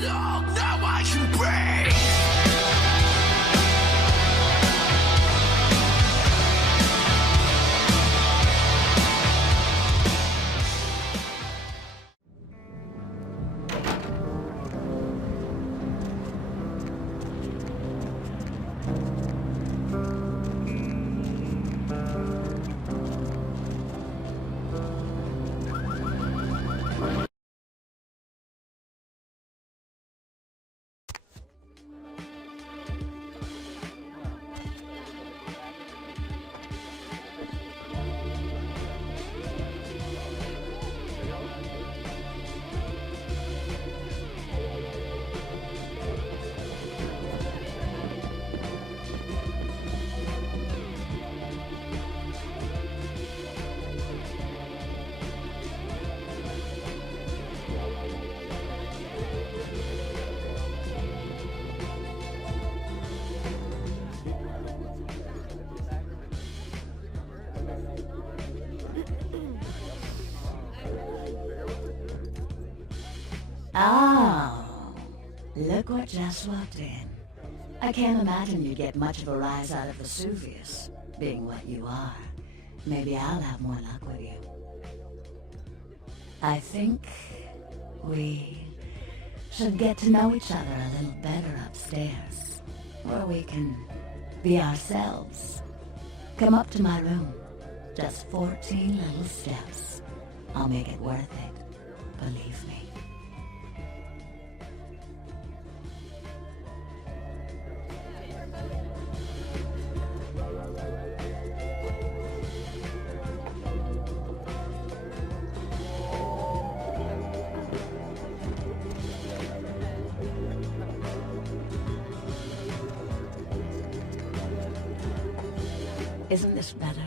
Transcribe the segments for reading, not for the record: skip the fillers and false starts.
Now I can breathe. Oh, look what just walked in. I can't imagine you'd get much of a rise out of Vesuvius, being what you are. Maybe I'll have more luck with you. I think we should get to know each other a little better upstairs, where we can be ourselves. Come up to my room. Just 14 little steps. I'll make it worth it, believe me. Isn't this better?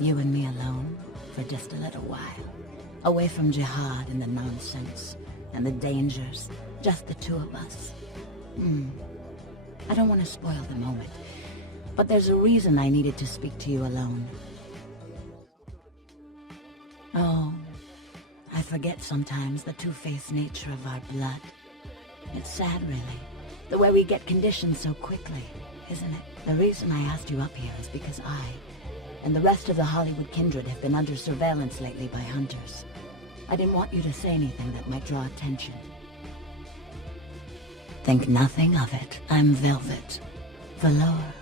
You and me alone, for just a little while. Away from jihad and the nonsense, and the dangers, just the two of us. I don't want to spoil the moment, but there's a reason I needed to speak to you alone. Oh, I forget sometimes the two-faced nature of our blood. It's sad, really, the way we get conditioned so quickly, isn't it? The reason I asked you up here is because I, and the rest of the Hollywood kindred have been under surveillance lately by hunters. I didn't want you to say anything that might draw attention. Think nothing of it. I'm Velvet. Velour.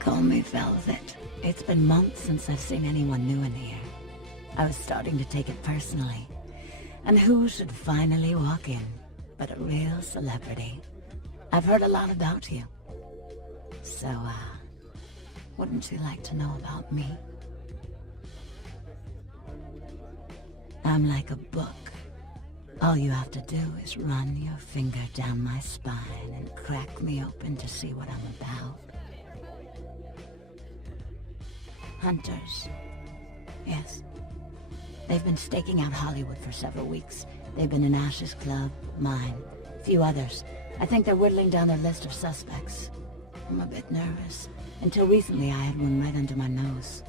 Call me Velvet. It's been months since I've seen anyone new in here. I was starting to take it personally. And who should finally walk in but a real celebrity? I've heard a lot about you. So, wouldn't you like to know about me? I'm like a book. All you have to do is run your finger down my spine and crack me open to see what I'm about. Hunters. Yes. They've been staking out Hollywood for several weeks. They've been in Ash's club, mine, a few others. I think they're whittling down their list of suspects. I'm a bit nervous. Until recently, I had one right under my nose.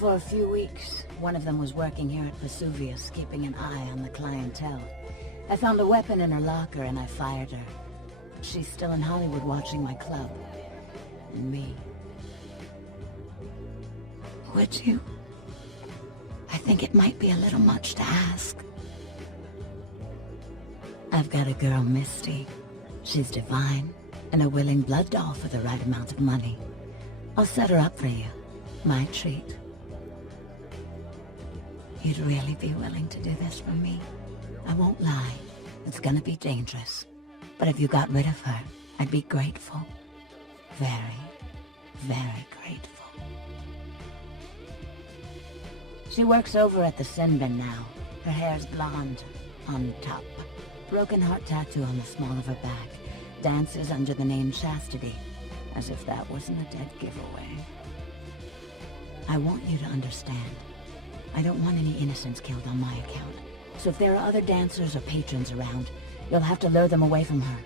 For a few weeks, one of them was working here at Vesuvius, keeping an eye on the clientele. I found a weapon in her locker and I fired her. She's still in Hollywood watching my club. And me. Would you? I think it might be a little much to ask. I've got a girl, Misty. She's divine. And a willing blood doll for the right amount of money. I'll set her up for you. My treat. You'd really be willing to do this for me? I won't lie. It's gonna be dangerous. But if you got rid of her, I'd be grateful. Very, very grateful. She works over at the Sin Bin now. Her hair's blonde, on top. Broken heart tattoo on the small of her back. Dances under the name Chastity, as if that wasn't a dead giveaway. I want you to understand. I don't want any innocents killed on my account. So if there are other dancers or patrons around, you'll have to lure them away from her.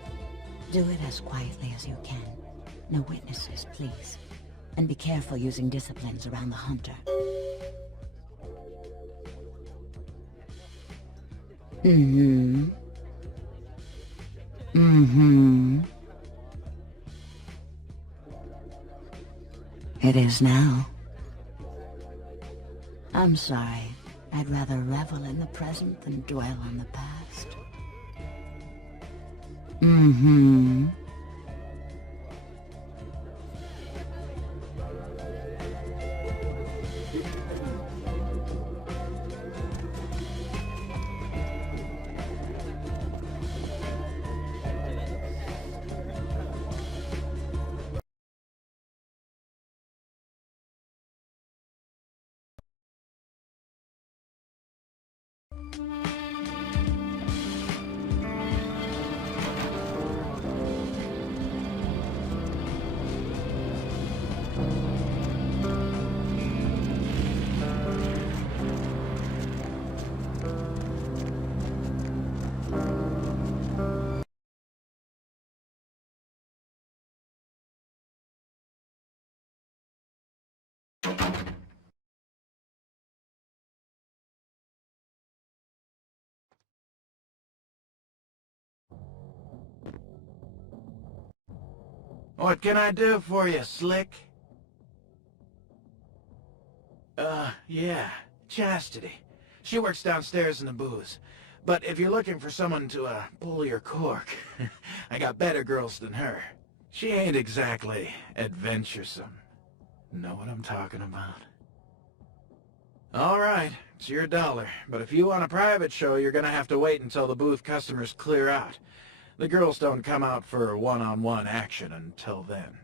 Do it as quietly as you can. No witnesses, please. And be careful using disciplines around the hunter. Mm-hmm. It is now. I'm sorry. I'd rather revel in the present than dwell on the past. Mm-hmm. What can I do for you, Slick? Yeah, Chastity. She works downstairs in the booze. But if you're looking for someone to, pull your cork, I got better girls than her. She ain't exactly adventuresome. Know what I'm talking about? All right, it's your dollar. But if you want a private show, you're gonna have to wait until the booth customers clear out. The girls don't come out for one-on-one action until then.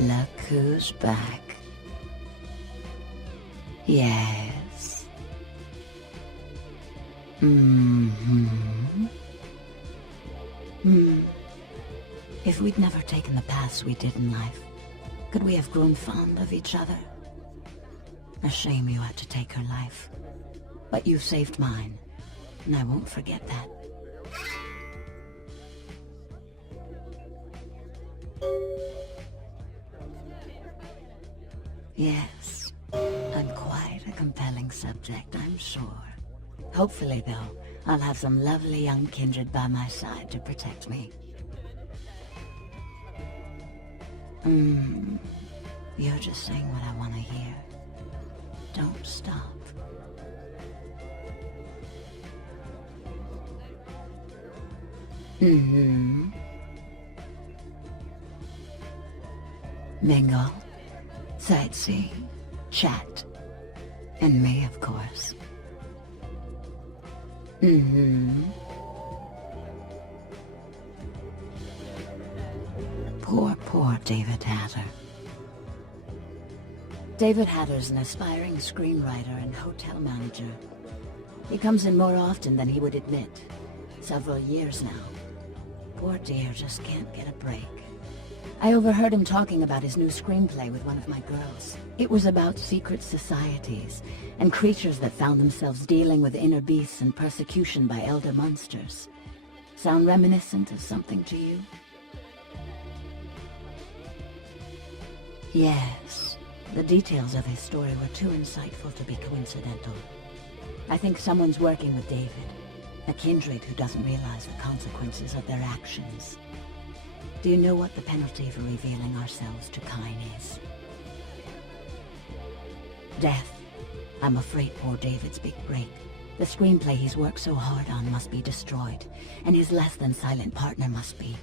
Look who's back. Yes. If we'd never taken the paths we did in life, could we have grown fond of each other? A shame you had to take her life. But you saved mine, and I won't forget that. Yes, I'm quite a compelling subject, I'm sure. Hopefully, though, I'll have some lovely young kindred by my side to protect me. You're just saying what I want to hear. Don't stop. Mingle, sightsee, chat, and me, of course. Poor David Hatter. David Hatter's an aspiring screenwriter and hotel manager. He comes in more often than he would admit. Several years now. Poor dear just can't get a break. I overheard him talking about his new screenplay with one of my girls. It was about secret societies and creatures that found themselves dealing with inner beasts and persecution by elder monsters. Sound reminiscent of something to you? Yes. The details of his story were too insightful to be coincidental. I think someone's working with David, a kindred who doesn't realize the consequences of their actions. Do you know what the penalty for revealing ourselves to Kine is? Death. I'm afraid poor David's big break. The screenplay he's worked so hard on must be destroyed, and his less-than-silent partner must be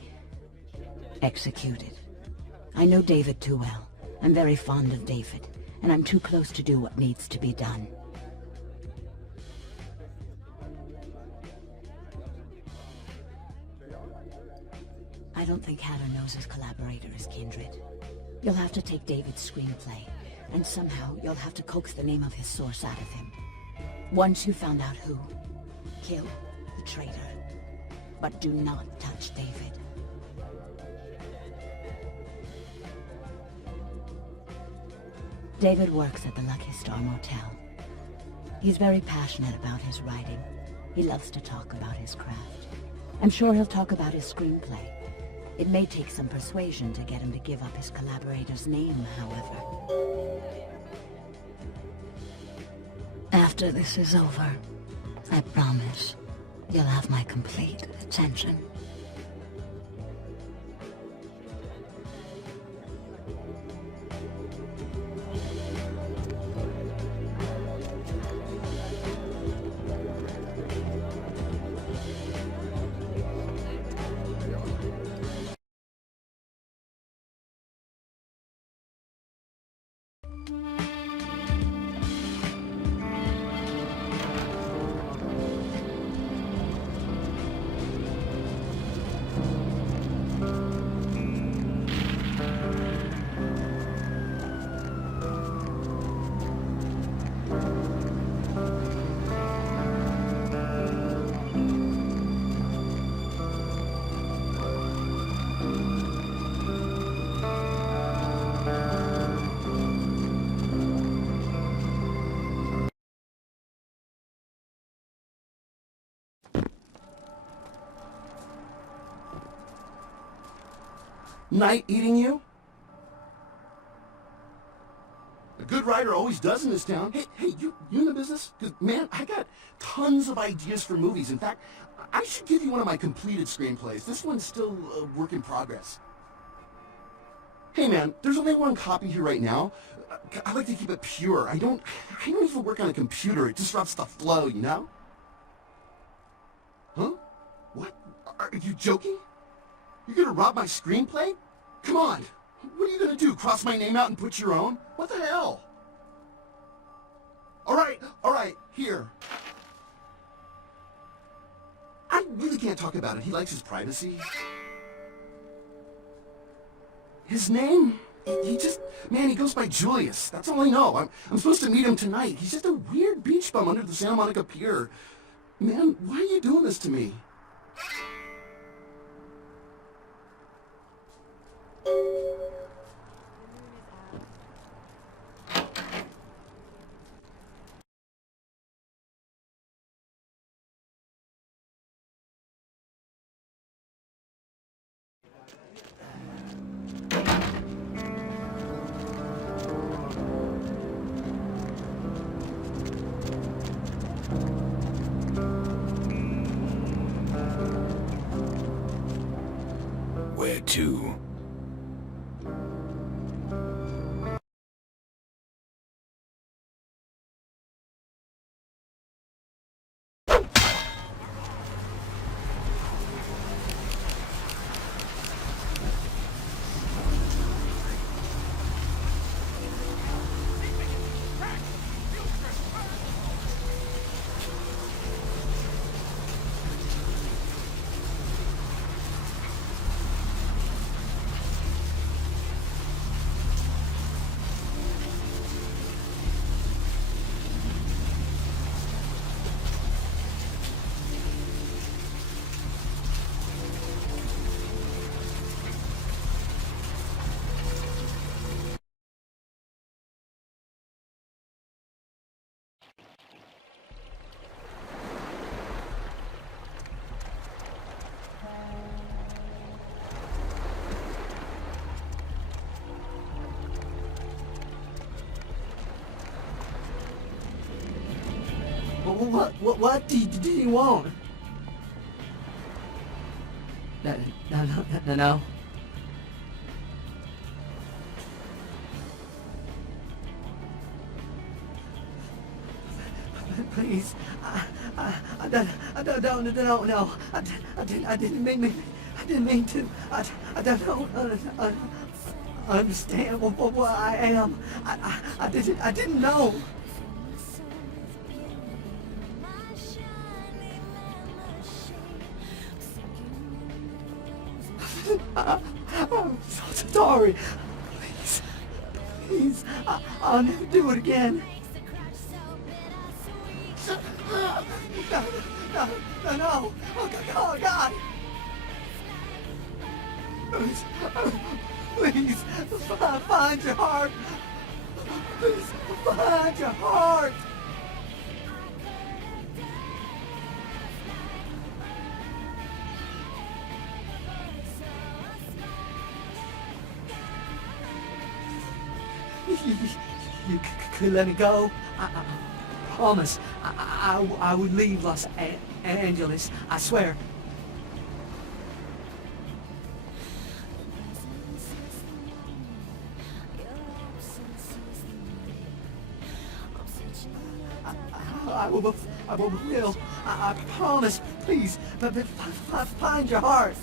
executed. I know David too well. I'm very fond of David, and I'm too close to do what needs to be done. I don't think Hatter knows his collaborator is Kindred. You'll have to take David's screenplay, and somehow you'll have to coax the name of his source out of him. Once you found out who, kill the traitor. But do not touch David. David works at the Lucky Star Motel. He's very passionate about his writing. He loves to talk about his craft. I'm sure he'll talk about his screenplay. It may take some persuasion to get him to give up his collaborator's name, however. After this is over, I promise you'll have my complete attention. Night eating you? A good writer always does in this town. Hey, you in the business? Because, man, I got tons of ideas for movies. In fact, I should give you one of my completed screenplays. This one's still a work in progress. Hey, man, there's only one copy here right now. I like to keep it pure. I don't even work on a computer. It disrupts the flow, you know? Huh? What? Are you joking? You're gonna rob my screenplay? Come on! What are you gonna do? Cross my name out and put your own? What the hell? Alright, here. I really can't talk about it. He likes his privacy. His name He just, man, he goes by Julius. That's all I know. I'm supposed to meet him tonight. He's just a weird beach bum under the Santa Monica Pier. Man, why are you doing this to me? Where to? What do you want? No. Please, I don't know. I didn't mean to. I don't understand what I am. I didn't know. I'm so sorry. Please, I'll never do it again. No. Oh, God. Please, find your heart. Please, find your heart. You could let me go. I promise. I would leave Los Angeles. I swear. I will. I promise. Please, but find your heart.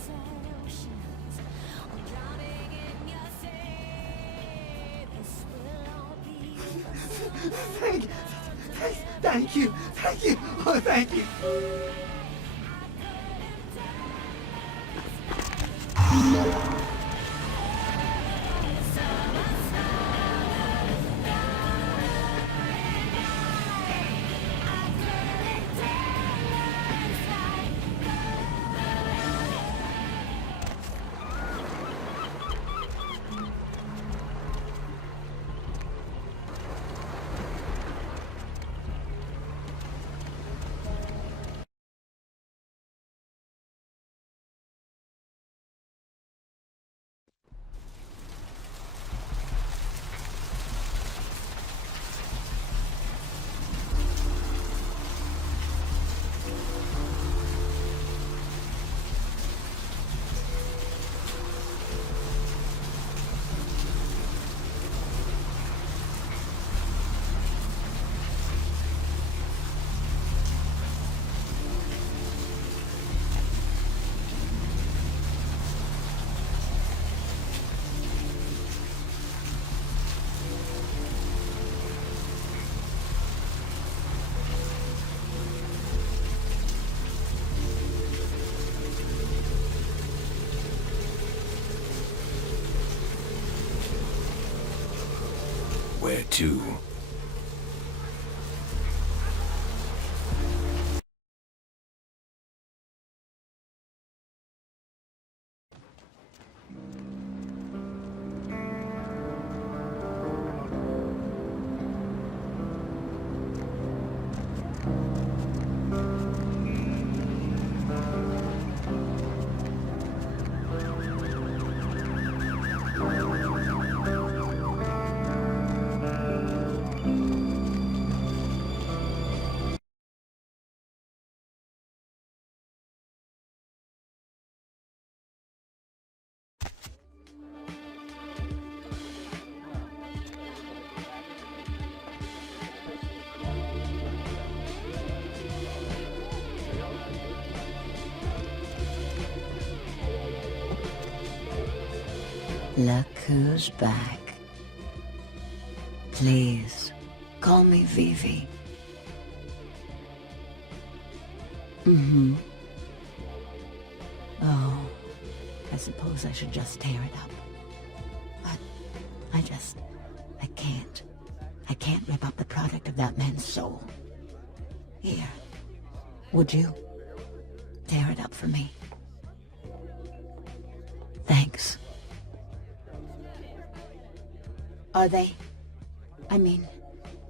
Thank you. Oh, thank you. 2. Look who's back. Please, call me Vivi. Mm-hmm. Oh, I suppose I should just tear it up. But I can't. I can't rip up the product of that man's soul. Here, would you tear it up for me? Thanks. Are they? I mean,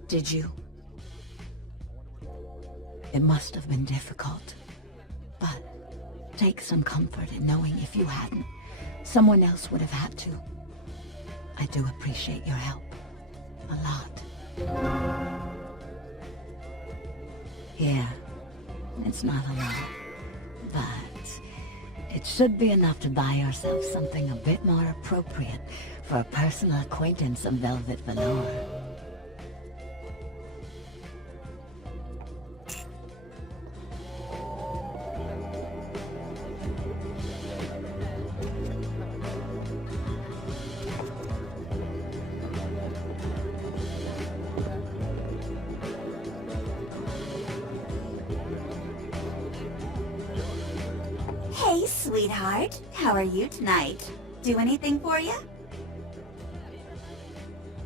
did you? It must have been difficult. But take some comfort in knowing if you hadn't, someone else would have had to. I do appreciate your help. A lot. Yeah, it's not a lot. But it should be enough to buy ourselves something a bit more appropriate for a personal acquaintance of velvet velour. Hey, sweetheart. How are you tonight? Do anything for you?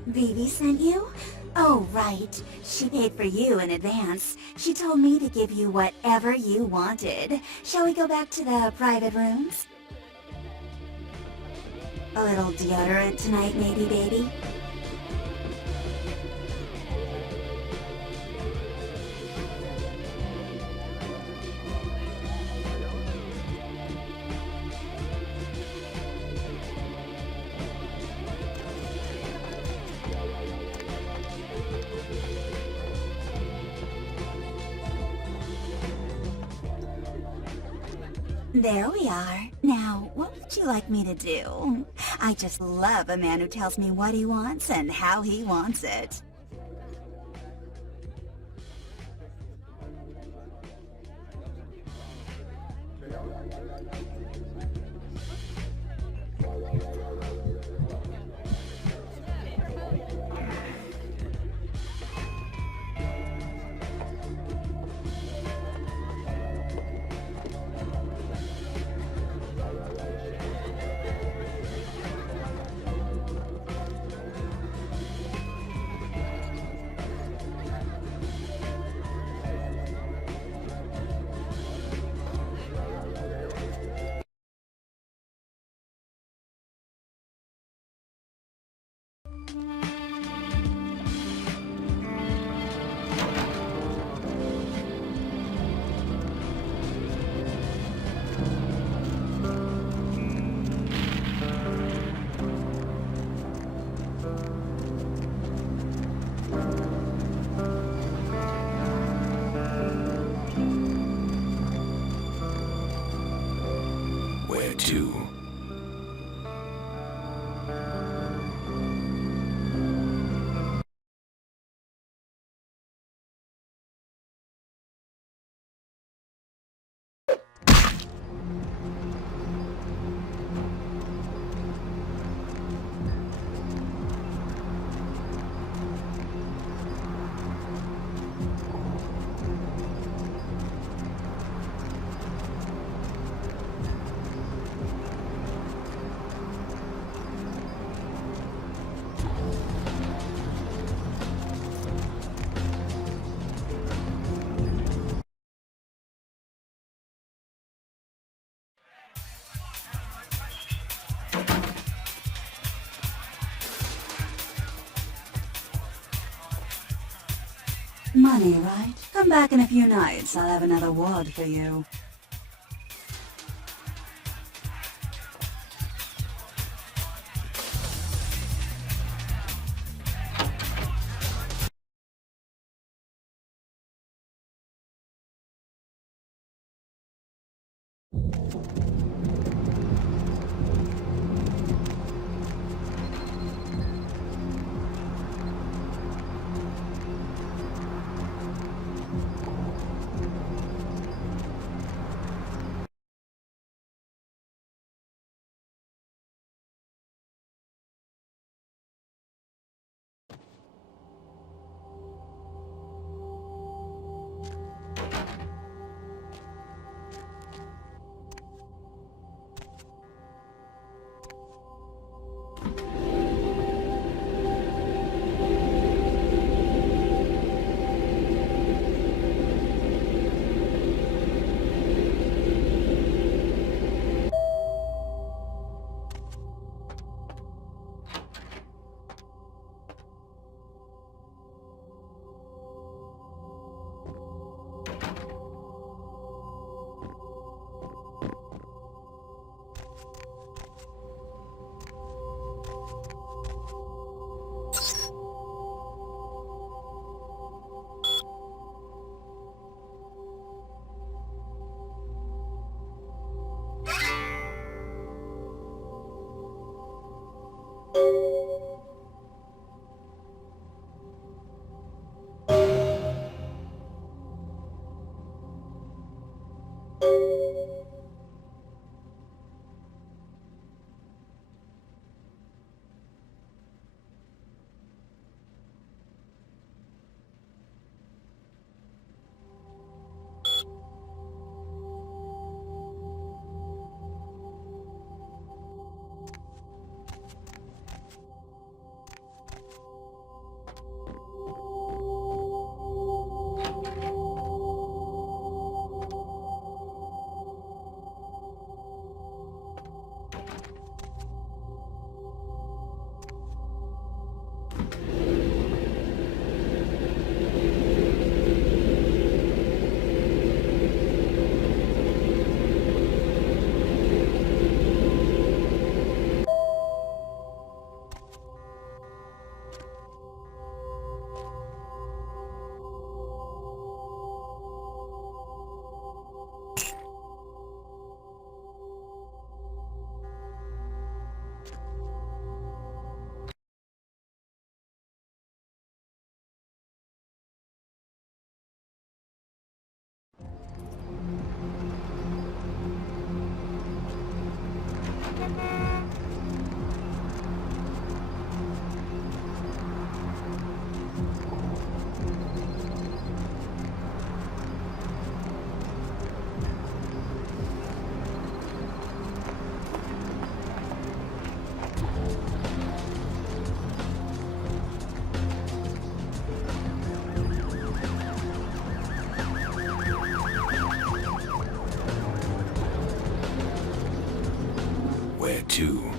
Vivi sent you? Oh, right. She paid for you in advance. She told me to give you whatever you wanted. Shall we go back to the private rooms? A little deodorant tonight, maybe, baby? There we are. Now, what would you like me to do? I just love a man who tells me what he wants and how he wants it. Where to? money, right? Come back in a few nights. I'll have another wad for you. Where to?